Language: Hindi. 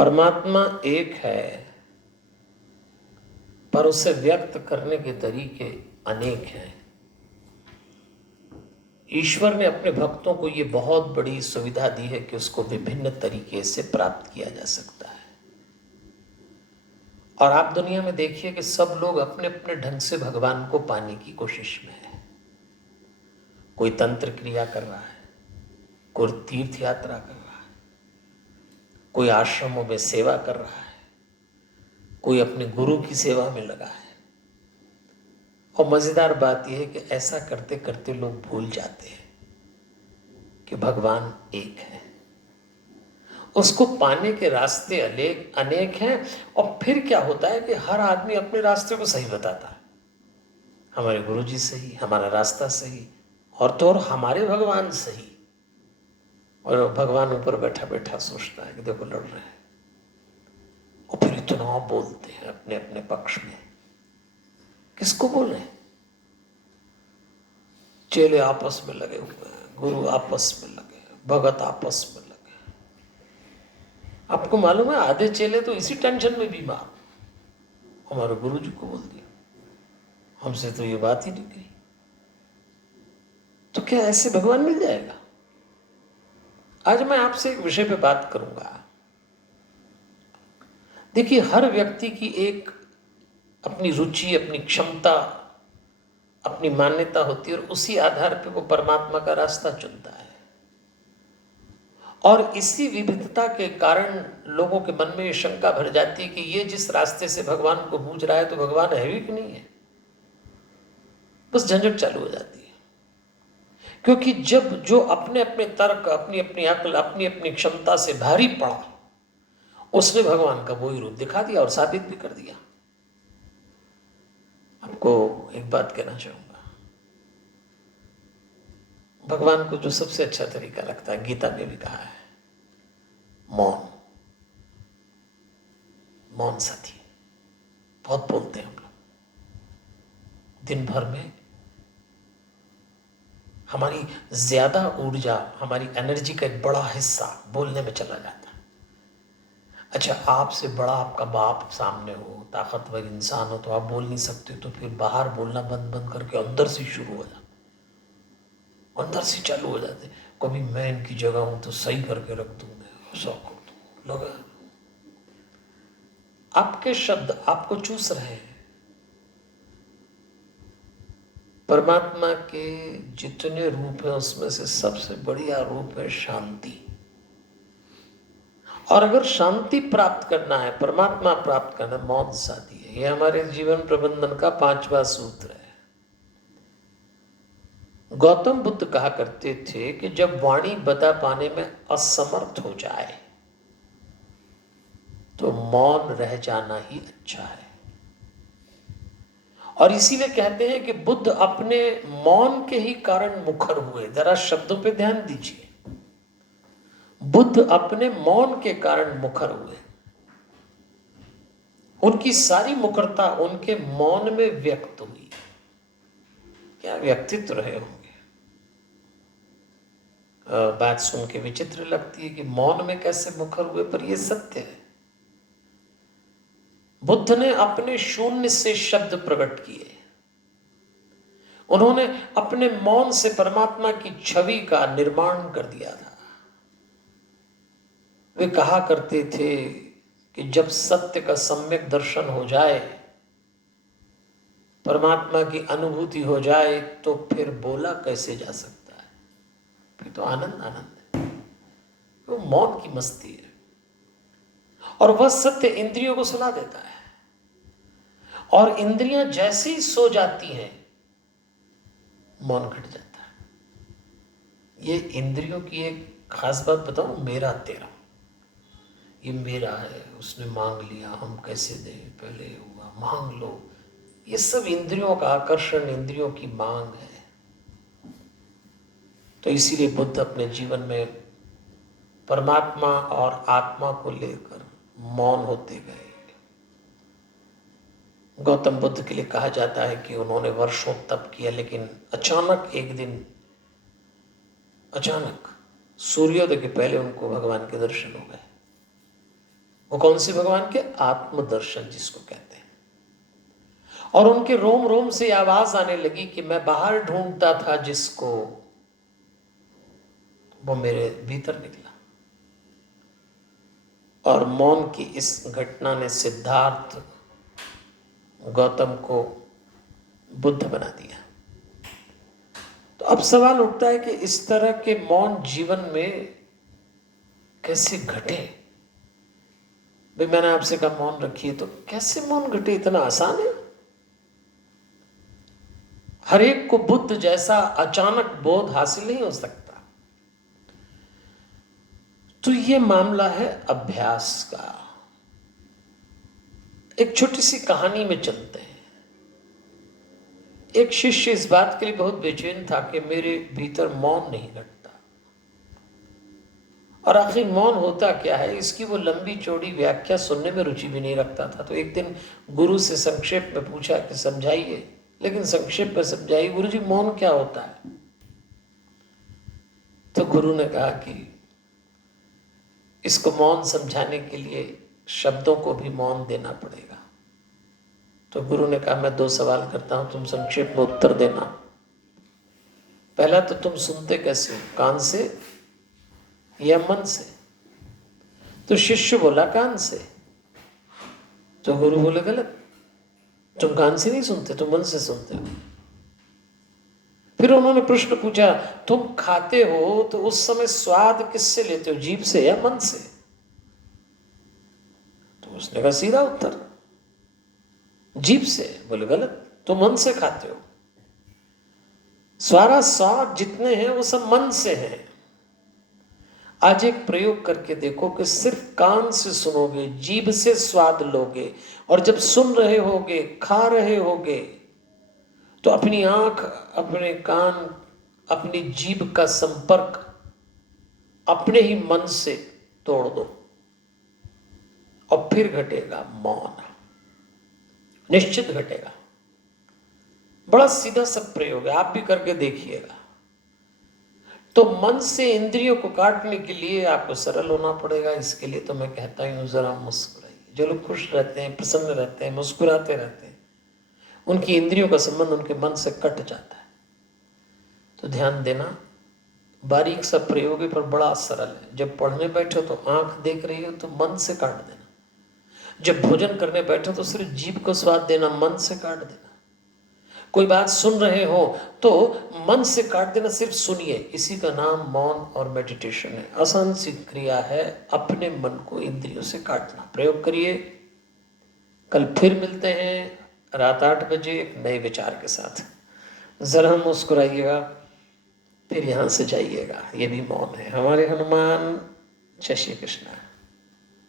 परमात्मा एक है, पर उसे व्यक्त करने के तरीके अनेक हैं। ईश्वर ने अपने भक्तों को ये बहुत बड़ी सुविधा दी है कि उसको विभिन्न तरीके से प्राप्त किया जा सकता है। और आप दुनिया में देखिए कि सब लोग अपने अपने ढंग से भगवान को पाने की कोशिश में है। कोई तंत्र क्रिया कर रहा है, कोई तीर्थ यात्रा कर रहा है, कोई आश्रमों में सेवा कर रहा है, कोई अपने गुरु की सेवा में लगा है। और मजेदार बात यह है कि ऐसा करते करते लोग भूल जाते हैं कि भगवान एक है। उसको पाने के रास्ते अनेक हैं। और फिर क्या होता है कि हर आदमी अपने रास्ते को सही बताता है। हमारे गुरु जी सही, हमारा रास्ता सही, और तो और हमारे भगवान सही। और भगवान ऊपर बैठा बैठा सोचता है कि देखो लड़ रहे हैं, और फिर इतना बोलते हैं अपने अपने पक्ष में। किसको बोल रहे हैं? चेले आपस में लगे हुए हैं, गुरु आपस में लगे, भगत आपस में लगे। आपको मालूम है आधे चेले तो इसी टेंशन में बीमार। हमारे गुरु जी को बोल दिया, हमसे तो ये बात ही नहीं कही। तो क्या ऐसे भगवान मिल जाएगा? आज मैं आपसे एक विषय पे बात करूंगा। देखिए, हर व्यक्ति की एक अपनी रुचि, अपनी क्षमता, अपनी मान्यता होती है, और उसी आधार पे वो परमात्मा का रास्ता चुनता है। और इसी विविधता के कारण लोगों के मन में ये शंका भर जाती है कि ये जिस रास्ते से भगवान को पूज रहा है तो भगवान है भी कि नहीं है। बस झंझट चालू हो जाती है। क्योंकि जब जो अपने अपने तर्क, अपनी अपनी अक्ल, अपनी अपनी क्षमता से भारी पड़ा, उसने भगवान का वही रूप दिखा दिया और साबित भी कर दिया। आपको एक बात कहना चाहूंगा, भगवान को जो सबसे अच्छा तरीका लगता है, गीता में भी कहा है, मौन। मौन साथी। बहुत बोलते हैं हम लोग दिन भर में। हमारी ज्यादा ऊर्जा, हमारी एनर्जी का एक बड़ा हिस्सा बोलने में चला जाता है। अच्छा, आपसे बड़ा आपका बाप सामने हो, ताकतवर इंसान हो, तो आप बोल नहीं सकते, तो फिर बाहर बोलना बंद बंद करके अंदर से शुरू हो जाता, अंदर से चालू हो जाते। कभी मैं इनकी जगह हूं तो सही करके रख दूं, मैं ऐसा कर दूं। लगा आपके शब्द आपको चूस रहे हैं। परमात्मा के जितने रूप हैं उसमें से सबसे बढ़िया रूप है शांति। और अगर शांति प्राप्त करना है, परमात्मा प्राप्त करना, मौन साथी है। यह हमारे जीवन प्रबंधन का 5वां सूत्र है। गौतम बुद्ध कहा करते थे कि जब वाणी बता पाने में असमर्थ हो जाए तो मौन रह जाना ही अच्छा है। और इसीलिए कहते हैं कि बुद्ध अपने मौन के ही कारण मुखर हुए। जरा शब्दों पे ध्यान दीजिए, बुद्ध अपने मौन के कारण मुखर हुए। उनकी सारी मुखरता उनके मौन में व्यक्त हुई। क्या व्यक्तित्व रहे होंगे। बात सुन के विचित्र लगती है कि मौन में कैसे मुखर हुए, पर यह सत्य है। बुद्ध ने अपने शून्य से शब्द प्रकट किए। उन्होंने अपने मौन से परमात्मा की छवि का निर्माण कर दिया था। वे कहा करते थे कि जब सत्य का सम्यक दर्शन हो जाए, परमात्मा की अनुभूति हो जाए, तो फिर बोला कैसे जा सकता है। फिर तो आनंद आनंद है। वो मौन की मस्ती है। और वह सत्य इंद्रियों को सुला देता है। और इंद्रियां जैसे ही सो जाती हैं, मौन घट जाता है। ये इंद्रियों की एक खास बात बताऊं, मेरा तेरा, ये मेरा है, उसने मांग लिया, हम कैसे दें, पहले हुआ, मांग लो। ये सब इंद्रियों का आकर्षण, इंद्रियों की मांग है। तो इसीलिए बुद्ध अपने जीवन में परमात्मा और आत्मा को लेकर मौन होते गए। गौतम बुद्ध के लिए कहा जाता है कि उन्होंने वर्षों तप किया, लेकिन अचानक एक दिन, अचानक सूर्योदय के पहले उनको भगवान के दर्शन हो गए। वो कौन सी भगवान के? आत्मदर्शन जिसको कहते हैं। और उनके रोम रोम से आवाज आने लगी कि मैं बाहर ढूंढता था जिसको, वो मेरे भीतर निकला। और मौन की इस घटना ने सिद्धार्थ गौतम को बुद्ध बना दिया। तो अब सवाल उठता है कि इस तरह के मौन जीवन में कैसे घटे? भाई मैंने आपसे कहा मौन रखिए, तो कैसे मौन घटे? इतना आसान है? हर एक को बुद्ध जैसा अचानक बोध हासिल नहीं हो सकता। तो ये मामला है अभ्यास का। एक छोटी सी कहानी में चलते हैं। एक शिष्य इस बात के लिए बहुत बेचैन था कि मेरे भीतर मौन नहीं घटता, और आखिर मौन होता क्या है, इसकी वो लंबी चौड़ी व्याख्या सुनने में रुचि भी नहीं रखता था। तो एक दिन गुरु से संक्षेप में पूछा कि समझाइए, लेकिन संक्षेप में समझाइए गुरु जी, मौन क्या होता है? तो गुरु ने कहा कि इसको मौन समझाने के लिए शब्दों को भी मौन देना पड़ेगा। तो गुरु ने कहा मैं 2 सवाल करता हूं, तुम संक्षेप में उत्तर देना। पहला, तो तुम सुनते कैसे हो, कान से या मन से? तो शिष्य बोला कान से। तो गुरु बोले गलत, तुम कान से नहीं सुनते, तुम मन से सुनते हो। फिर उन्होंने प्रश्न पूछा, तुम खाते हो तो उस समय स्वाद किससे लेते हो, जीभ से या मन से? तो उसने कहा सीधा उत्तर, जीभ से। बोले गलत, तुम मन से खाते हो। सारा स्वाद जितने हैं वो सब मन से हैं। आज एक प्रयोग करके देखो कि सिर्फ कान से सुनोगे, जीभ से स्वाद लोगे, और जब सुन रहे होगे, खा रहे होगे, तो अपनी आंख, अपने कान, अपनी जीभ का संपर्क अपने ही मन से तोड़ दो, और फिर घटेगा मौन, निश्चित घटेगा। बड़ा सीधा सा प्रयोग है, आप भी करके देखिएगा। तो मन से इंद्रियों को काटने के लिए आपको सरल होना पड़ेगा। इसके लिए तो मैं कहता हूं जरा मुस्कुराइए। जो लोग खुश रहते हैं, प्रसन्न रहते हैं, मुस्कुराते रहते हैं, उनकी इंद्रियों का संबंध उनके मन से कट जाता है। तो ध्यान देना, बारीक सा प्रयोग है पर बड़ा सरल है। जब पढ़ने बैठो तो आंख देख रही हो तो मन से काट देना। जब भोजन करने बैठो तो सिर्फ जीभ को स्वाद देना, मन से काट देना। कोई बात सुन रहे हो तो मन से काट देना, सिर्फ सुनिए। इसी का नाम मौन और मेडिटेशन है। आसान सी क्रिया है, अपने मन को इंद्रियों से काटना। प्रयोग करिए। कल फिर मिलते हैं रात 8 बजे एक नए विचार के साथ। जरा मुस्कुराइएगा, फिर यहाँ से जाइएगा। ये भी मौन है। हमारे हनुमान। जय श्री कृष्ण।